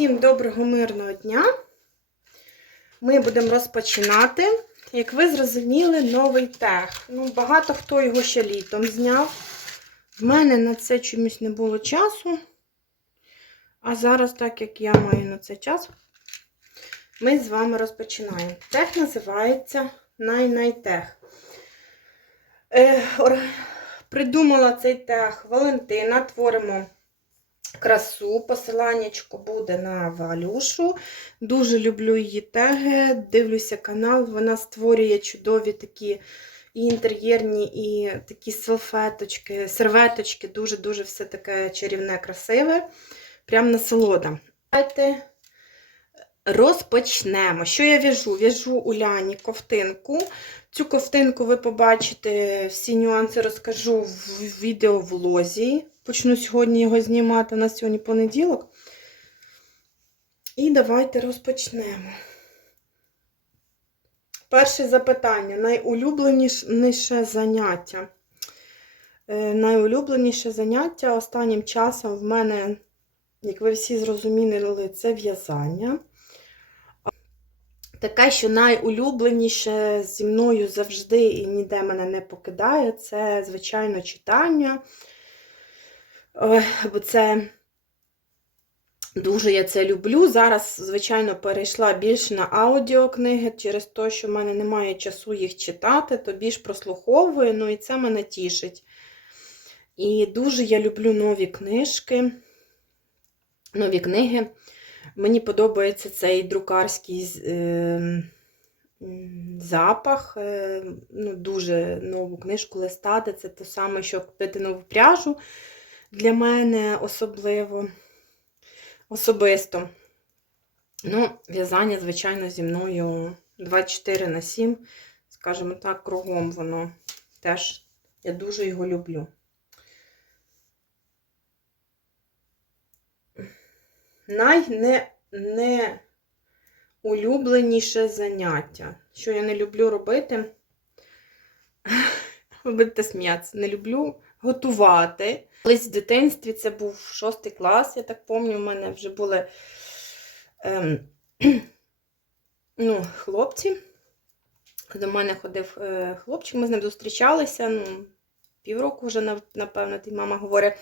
Всім доброго мирного дня. Ми будемо розпочинати. Як ви зрозуміли, новий тех. Ну, багато хто його ще літом зняв. В мене на це чомусь не було часу. А зараз, так як я маю на це час, ми з вами розпочинаємо. Тех називається Най-Най-Тех. Е, Придумала цей тех Валентина. Творимо красу. Посиланнячко буде на Валюшу. Дуже люблю її теги. Дивлюся канал. Вона створює чудові такі і інтер'єрні, і такі салфеточки, серветочки. Дуже-дуже все таке чарівне, красиве. Прям насолода. Давайте розпочнемо. Що я в'яжу? В'яжу Уляні ковтинку. Цю ковтинку ви побачите, всі нюанси розкажу в відеовлозі. Почну сьогодні його знімати. У нас сьогодні понеділок. І давайте розпочнемо. Перше запитання. Найулюбленіше заняття. Е, Найулюбленіше заняття останнім часом в мене, як ви всі зрозуміли, це в'язання. Таке, що найулюбленіше зі мною завжди і ніде мене не покидає, це, звичайно, читання. Бо це дуже я це люблю. Зараз, звичайно, перейшла більше на аудіокниги через те, що в мене немає часу їх читати, то більш прослуховую, ну і це мене тішить. І дуже я люблю нові книжки, нові книги. Мені подобається цей друкарський е, запах. Е, ну, дуже нову книжку листати. Це те саме, що купити нову пряжу для мене особливо, особисто. Ну, в'язання, звичайно, зі мною 24 на 7, скажімо так, кругом воно теж я дуже його люблю. Найне не заняття. Що я не люблю робити? Ви будете сміятися, не люблю готувати. Колись в дитинстві це був шостий клас, я так пам'ятаю, у мене вже були ем, ну, хлопці. До мене ходив е, хлопчик, ми з ним зустрічалися. ну, Півроку вже, напевно, ти мама говорить.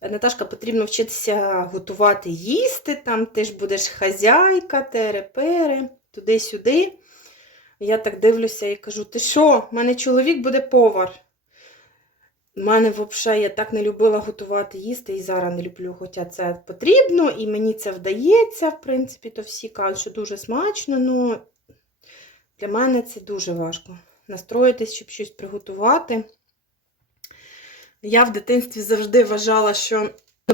Наташка, потрібно вчитися готувати їсти, там ти ж будеш хазяйка, терепери, туди-сюди. Я так дивлюся і кажу: ти що, в мене чоловік буде повар. У мене взагалі я так не любила готувати їсти і зараз не люблю, хоча це потрібно, і мені це вдається, в принципі, то всі кажуть, що дуже смачно, але для мене це дуже важко. Настроїтись, щоб щось приготувати. Я в дитинстві завжди вважала, що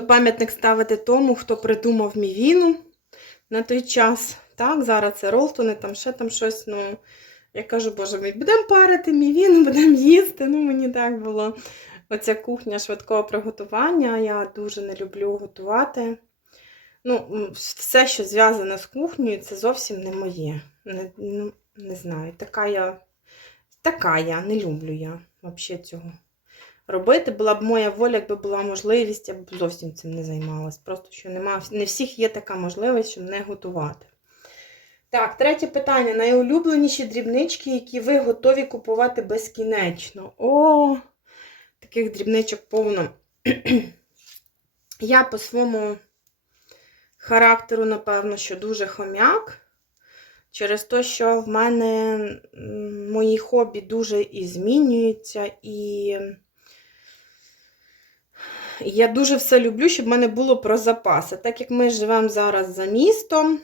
пам'ятник ставити тому, хто придумав мівіну на той час. Так, зараз це ролтони, там ще там щось. Ну, я кажу, боже мій, будемо парити мівіну, будемо їсти. Ну, мені так було. Оця кухня швидкого приготування. Я дуже не люблю готувати. Ну, все, що зв'язане з кухнею, це зовсім не моє. Не, ну, не знаю, така я, така я, не люблю я взагалі цього робити. Була б моя воля, якби була можливість, я б зовсім цим не займалась. Просто що нема, не всіх є така можливість, щоб не готувати. Так, третє питання. Найулюбленіші дрібнички, які ви готові купувати безкінечно. О, таких дрібничок повно. Я по своєму характеру, напевно, що дуже хомяк. Через те, що в мене мої хобі дуже і змінюються, і я дуже все люблю, щоб в мене було про запаси. Так як ми живемо зараз за містом,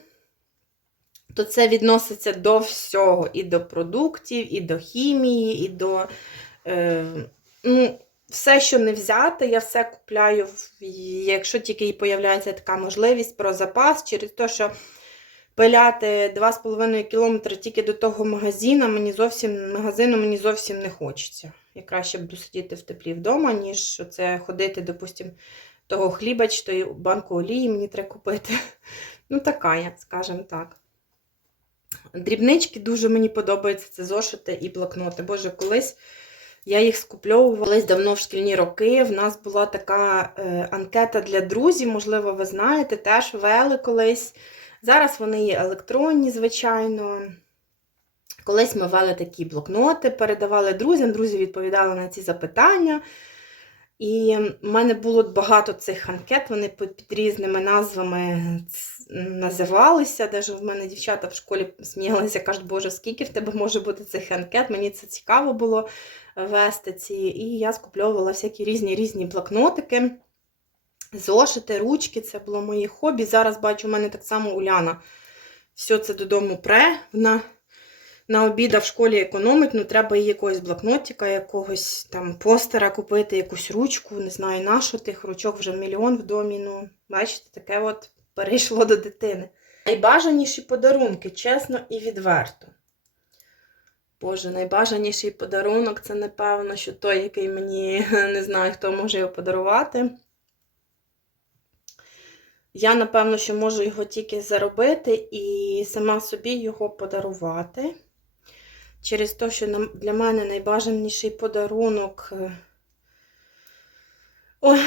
то це відноситься до всього: і до продуктів, і до хімії, і до. Е, ну, все, що не взяти, я все купляю, якщо тільки і появляється така можливість про запас, через те, що пиляти 2,5 км тільки до того магазину, мені зовсім магазину мені зовсім не хочеться. Я краще буду сидіти в теплі вдома, ніж це ходити, допустимо, того хліба чи тої банку олії мені треба купити. Ну, така я, скажімо так. Дрібнички дуже мені подобаються, це зошити і блокноти. Боже, колись Я їх скупльовувалась давно в шкільні роки. В нас була така е, анкета для друзів, можливо, ви знаєте, теж вели колись. Зараз вони є електронні, звичайно. Колись ми вели такі блокноти, передавали друзям, друзі відповідали на ці запитання. І в мене було багато цих анкет, вони під різними назвами називалися. Даже в мене дівчата в школі сміялися, кажуть, Боже, скільки в тебе може бути цих анкет? Мені це цікаво було вести ці. І я скупльовувала всякі різні різні блокнотики, зошити, ручки. Це було моє хобі. Зараз бачу, у мене так само Уляна все це додому пре. Вона на обіда в школі економить, ну треба їй якогось блокнотика, якогось там постера купити, якусь ручку, не знаю на що тих ручок вже мільйон в домі. Ну, бачите, таке от перейшло до дитини. Найбажаніші подарунки, чесно і відверто. Боже, найбажаніший подарунок це, напевно, що той, який мені не знаю, хто може його подарувати. Я, напевно, що можу його тільки заробити і сама собі його подарувати. Через те, що для мене найбажаніший подарунок е, ой,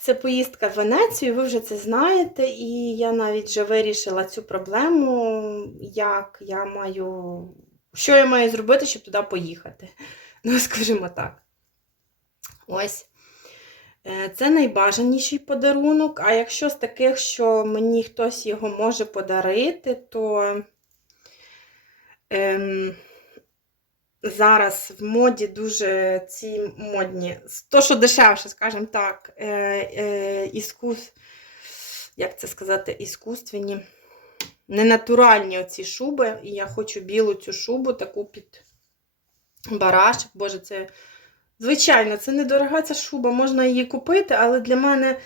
це поїздка в Венецію, ви вже це знаєте, і я навіть вже вирішила цю проблему, як я маю, що я маю зробити, щоб туди поїхати. Ну, скажімо так. Ось. Е, Це найбажаніший подарунок. А якщо з таких, що мені хтось його може подарити, то ем, зараз в моді дуже ці модні, то, що дешевше, скажімо так, е, е, іскус, як це сказати, іскусственні, ненатуральні оці шуби. І я хочу білу цю шубу, таку під барашек. Боже, це. Звичайно, це недорога ця шуба, можна її купити, але для мене,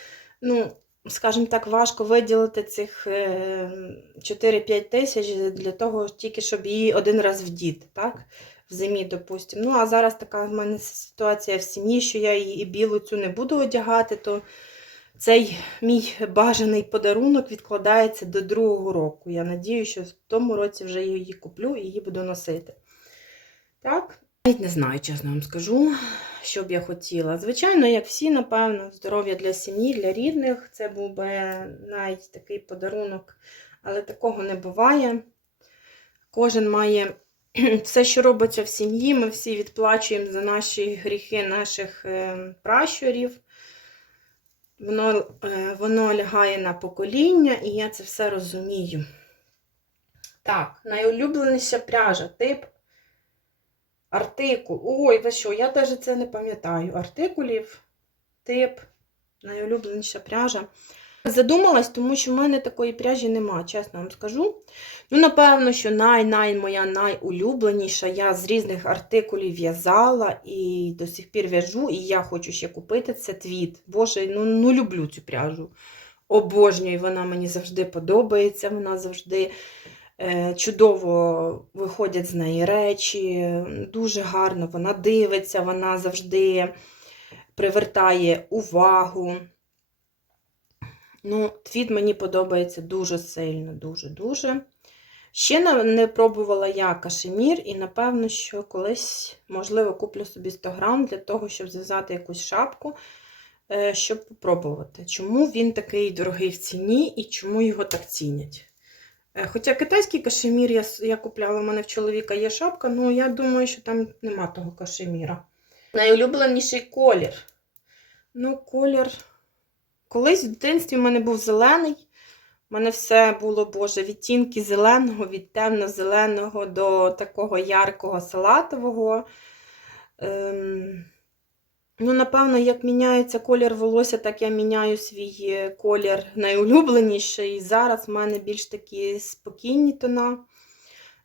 ну, скажімо так, важко виділити цих е, 4-5 тисяч для того, тільки щоб її один раз вдіти, так? Зимі, допустимо. Ну, а зараз така в мене ситуація в сім'ї, що я її і білу цю не буду одягати, то цей мій бажаний подарунок відкладається до другого року. Я надію, що в тому році вже її куплю і її буду носити. Так? Навіть не знаю, чесно вам скажу, що б я хотіла. Звичайно, як всі, напевно, здоров'я для сім'ї, для рідних. Це був би навіть такий подарунок, але такого не буває. Кожен має все, що робиться в сім'ї, ми всі відплачуємо за наші гріхи наших е, пращурів. Воно, е, воно лягає на покоління, і я це все розумію. Так, найулюбленіша пряжа, тип Артикул. Ой, ви що, я навіть це не пам'ятаю. Артикулів, тип, найулюбленіша пряжа. Задумалась, тому що в мене такої пряжі нема, чесно вам скажу. Ну, напевно, що най-най моя найулюбленіша. Я з різних артикулів в'язала і до сих пір в'яжу, і я хочу ще купити це твіт. Боже, ну, ну люблю цю пряжу. Обожнюю, вона мені завжди подобається, вона завжди. Е, Чудово виходять з неї речі, дуже гарно вона дивиться, вона завжди привертає увагу. Ну, твіт мені подобається дуже сильно, дуже-дуже. Ще не- не пробувала я кашемір, і напевно, що колись, можливо, куплю собі 100 грам для того, щоб зв'язати якусь шапку, е, щоб попробувати. Чому він такий дорогий в ціні і чому його так цінять? Е, Хоча китайський кашемір я, я купляла, у мене в чоловіка є шапка, ну я думаю, що там нема того кашеміра. Найулюбленіший колір. Ну, колір. Колись в дитинстві в мене був зелений. У мене все було, боже, відтінки зеленого, від темно-зеленого до такого яркого салатового. Ем... Ну, напевно, як міняється колір волосся, так я міняю свій колір найулюбленіший. І Зараз в мене більш такі спокійні тона.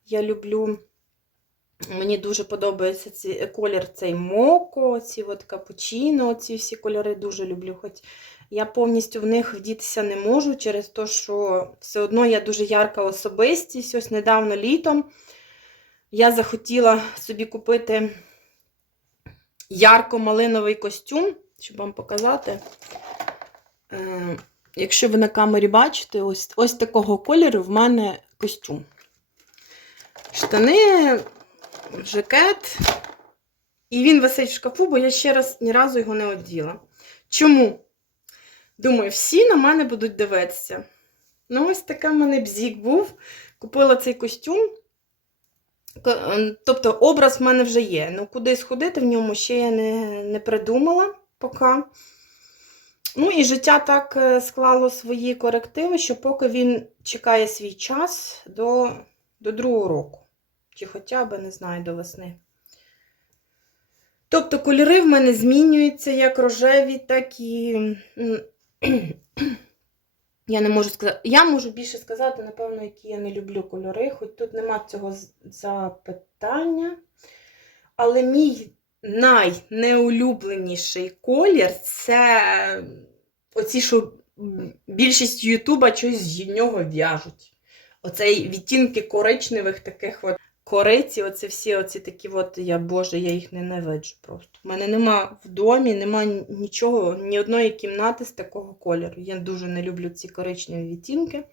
Я люблю. Мені дуже подобається ці, е, колір цей моко, ці от капучино, ці всі кольори дуже люблю. Хоч я повністю в них вдітися не можу через те, що все одно я дуже ярка особистість. Ось недавно літом я захотіла собі купити ярко-малиновий костюм, щоб вам показати. Е, Якщо ви на камері бачите, ось, ось такого кольору в мене костюм. Штани, жакет, І він висить в шкафу, бо я ще раз ні разу його не оділа. Чому? Думаю, всі на мене будуть дивитися. Ну, ось така в мене бзік був. Купила цей костюм. Е, Тобто образ в мене вже є. Ну, куди сходити в ньому ще я не, не придумала поки. Ну і життя так е, склало свої корективи, що поки він чекає свій час до, до другого року. Чи хоча б, не знаю, до весни. Тобто кольори в мене змінюються як рожеві, так і. Я не можу сказати. Я можу більше сказати, напевно, які я не люблю кольори, хоч тут нема цього запитання. Але мій найнеулюбленіший колір це оці, що більшість Ютуба щось з нього в'яжуть. Оцей відтінки коричневих таких от кориці, оце всі оці такі от, я боже, я їх ненавиджу просто. У мене нема в домі, нема нічого, ні одної кімнати з такого кольору. Я дуже не люблю ці коричневі відтінки.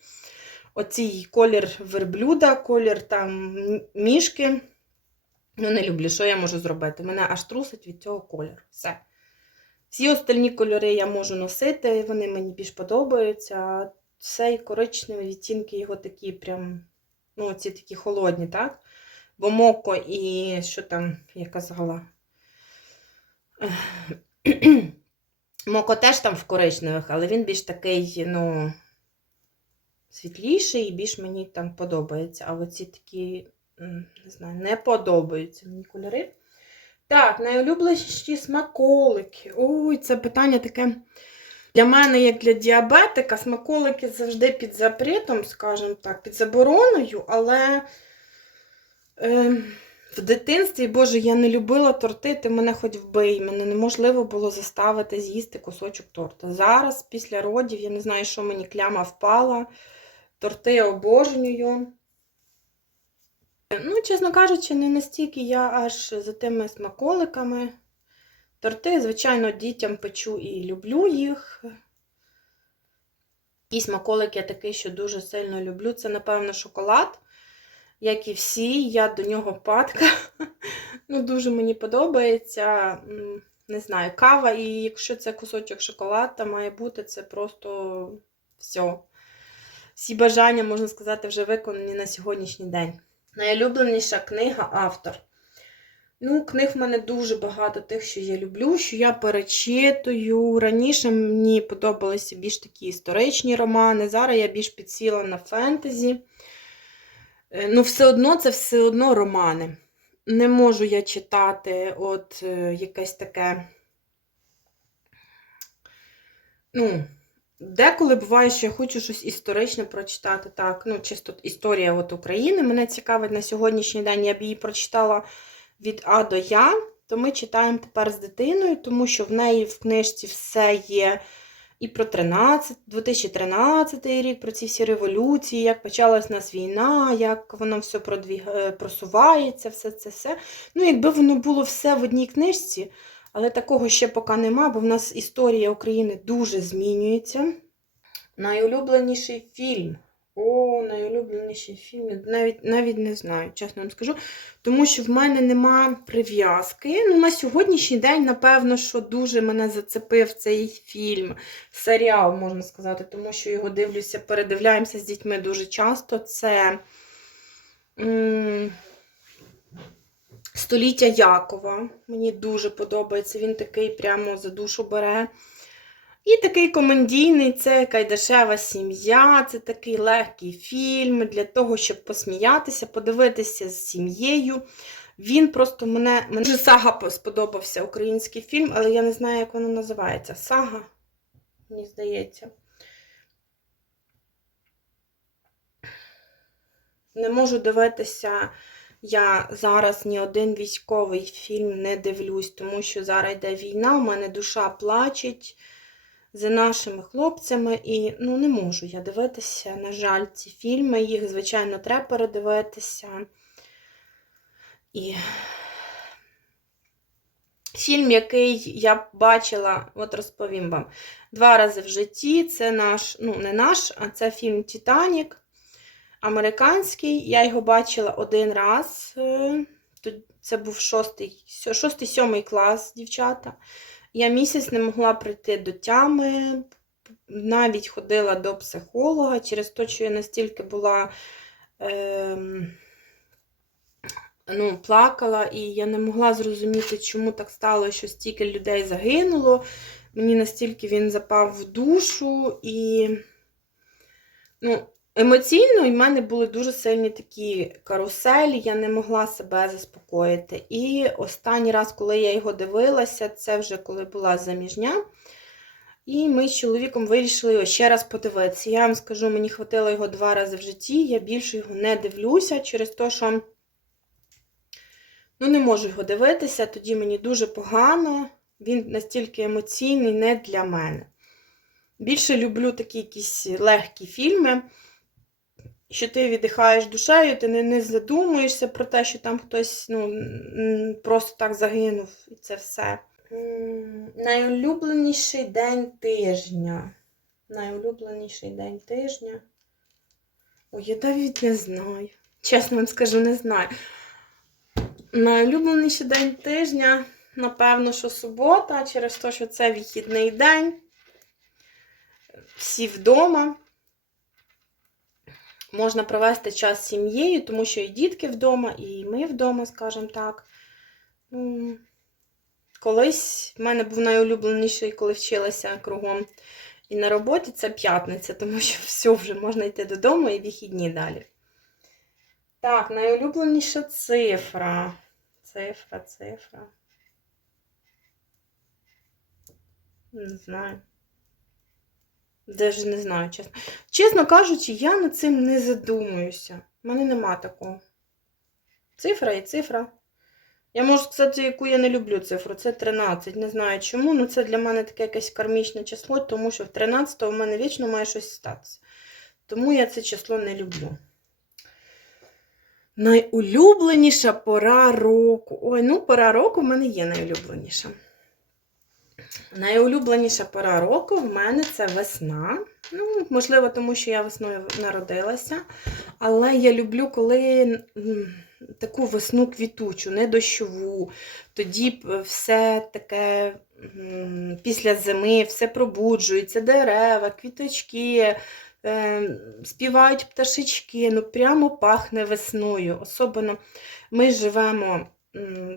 Оцій колір верблюда, колір там мішки. Ну, не люблю, що я можу зробити? Мене аж трусить від цього кольору. Все. Всі остальні кольори я можу носити, вони мені більш подобаються. А цей коричневі відтінки його такі прям, ну, ці такі холодні, так? Бо моко і що там я казала? Моко теж там в коричневих, але він більш такий, ну, світліший і більш мені там подобається. А оці такі, не знаю, не подобаються мені кольори. Так, найулюбленіші смаколики. Ой, це питання таке. Для мене, як для діабетика, смаколики завжди під запретом, скажімо так, під забороною, але е, в дитинстві, Боже, я не любила торти, ти мене хоч вбий. Мене неможливо було заставити з'їсти кусочок торта. Зараз, після родів, я не знаю, що мені кляма впала. Торти я обожнюю. Ну, чесно кажучи, не настільки я аж за тими смаколиками. Торти, звичайно, дітям печу і люблю їх. І смаколик я такий, що дуже сильно люблю. Це, напевно, шоколад. Як і всі, я до нього падка. Ну, дуже мені подобається. Не знаю, кава, і якщо це кусочок шоколада має бути, це просто все. Всі бажання, можна сказати, вже виконані на сьогоднішній день. Найулюбленіша книга автор. Ну, книг в мене дуже багато тих, що я люблю, що я перечитую. Раніше мені подобалися більш такі історичні романи. Зараз я більш підсіла на фентезі. Е, Ну, все одно це все одно романи. Не можу я читати от е, якесь таке. Ну, деколи буває, що я хочу щось історичне прочитати. Так, ну, чисто історія от України. Мене цікавить на сьогоднішній день. Я б її прочитала від А до Я. То ми читаємо тепер з дитиною, тому що в неї в книжці все є і про 13, 2013 рік, про ці всі революції, як почалась у нас війна, як воно все продвіг... е, просувається, все це все. Ну, якби воно було все в одній книжці, але такого ще поки нема, бо в нас історія України дуже змінюється. Найулюбленіший фільм. О, найулюбленіший фільм. Я Навіть, навіть не знаю, чесно вам скажу. Тому що в мене нема прив'язки. Ну, на сьогоднішній день, напевно, що дуже мене зацепив цей фільм, серіал, можна сказати, тому що його дивлюся, передивляємося з дітьми дуже часто. Це Століття Якова. Мені дуже подобається. Він такий прямо за душу бере. І такий комедійний це Кайдашева сім'я. Це такий легкий фільм для того, щоб посміятися, подивитися з сім'єю. Він просто мене. Мені сага сподобався український фільм, але я не знаю, як воно називається. Сага, мені здається. Не можу дивитися. Я зараз ні один військовий фільм не дивлюсь, тому що зараз йде війна, у мене душа плачеть за нашими хлопцями, і ну, не можу я дивитися, на жаль, ці фільми. Їх, звичайно, треба передивитися. І фільм, який я бачила, от розповім вам, два рази в житті. Це наш, ну, не наш, а це фільм Титанік. Американський. Я його бачила один раз. е, то- це був шостий, шостий, сьомий клас, дівчата. Я місяць не могла прийти до тями, навіть ходила до психолога через те, що я настільки була. Ем, ну, плакала, і я не могла зрозуміти, чому так стало, що стільки людей загинуло. Мені настільки він запав в душу, і ну, емоційно в мене були дуже сильні такі каруселі, я не могла себе заспокоїти. І останній раз, коли я його дивилася, це вже коли була заміжня. І ми з чоловіком вирішили його ще раз подивитися. Я вам скажу, мені хватило його два рази в житті, я більше його не дивлюся через те, що ну, не можу його дивитися, тоді мені дуже погано. Він настільки емоційний не для мене. Більше люблю такі якісь легкі фільми, що ти віддихаєш душею, ти не, не задумуєшся про те, що там хтось ну, просто так загинув, і це все. Найулюбленіший день тижня. Найулюбленіший день тижня. Ой, я навіть не знаю. Чесно вам скажу, не знаю. Найулюбленіший день тижня, напевно, що субота, через те, що це вихідний день. Всі вдома. Можна провести час з сім'єю, тому що і дітки вдома, і ми вдома, скажімо так. Ну, Колись в мене був найулюбленіший, коли вчилася кругом. І на роботі це п'ятниця, тому що все вже можна йти додому і вихідні далі. Так, найулюбленіша цифра. Цифра, цифра. Не знаю. Даже не знаю, чесно. Чесно кажучи, я над цим не задумуюся. У мене нема такого. Цифра і цифра. Я можу сказати, яку я не люблю цифру. Це 13. Не знаю чому, але це для мене таке якесь кармічне число, тому що в 13 у мене вічно має щось статися. Тому я це число не люблю. Найулюбленіша пора року. Ой, ну пора року в мене є найулюбленіша. Найулюбленіша пора року в мене це весна. Ну, можливо, тому що я весною народилася. Але я люблю, коли таку весну квітучу, не дощову. Тоді все таке після зими, все пробуджується, дерева, квіточки, е, співають пташечки, ну прямо пахне весною. Особливо ми живемо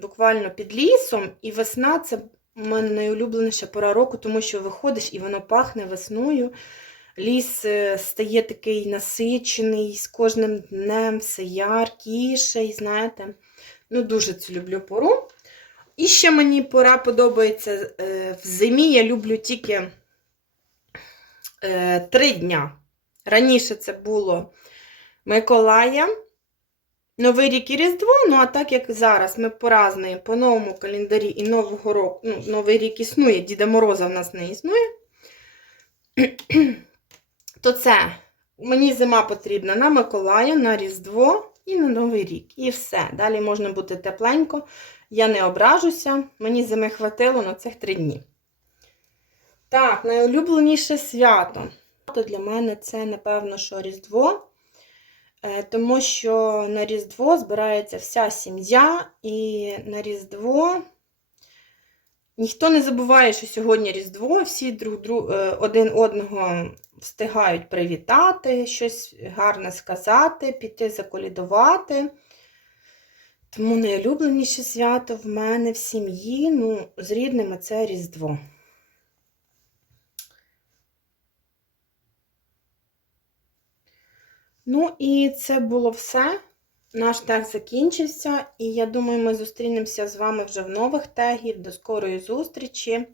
буквально під лісом, і весна це у мене найулюбленіша пора року, тому що виходиш і воно пахне весною. Ліс е, стає такий насичений, з кожним днем все яркіший, знаєте. Ну, дуже цю люблю пору. І ще мені пора подобається е, в зимі. Я люблю тільки е, три дня. Раніше це було Миколая, Новий рік і Різдво. Ну, а так як зараз ми празднуємо по новому календарі і Нового року, ну, Новий рік існує, Діда Мороза в нас не існує, то це мені зима потрібна на Миколая, на Різдво і на Новий рік. І все. Далі можна бути тепленько. Я не ображуся, мені зими хватило на цих три дні. Так, найулюбленіше свято. То для мене це, напевно, що Різдво. Е, Тому що на Різдво збирається вся сім'я, і на Різдво ніхто не забуває, що сьогодні Різдво, всі друг, друг, е, один одного встигають привітати, щось гарне сказати, піти заколідувати. Тому найулюбленіше свято в мене в сім'ї, ну, з рідними це Різдво. Ну, і це було все. Наш тег закінчився, і я думаю, ми зустрінемося з вами вже в нових тегів. До скорої зустрічі!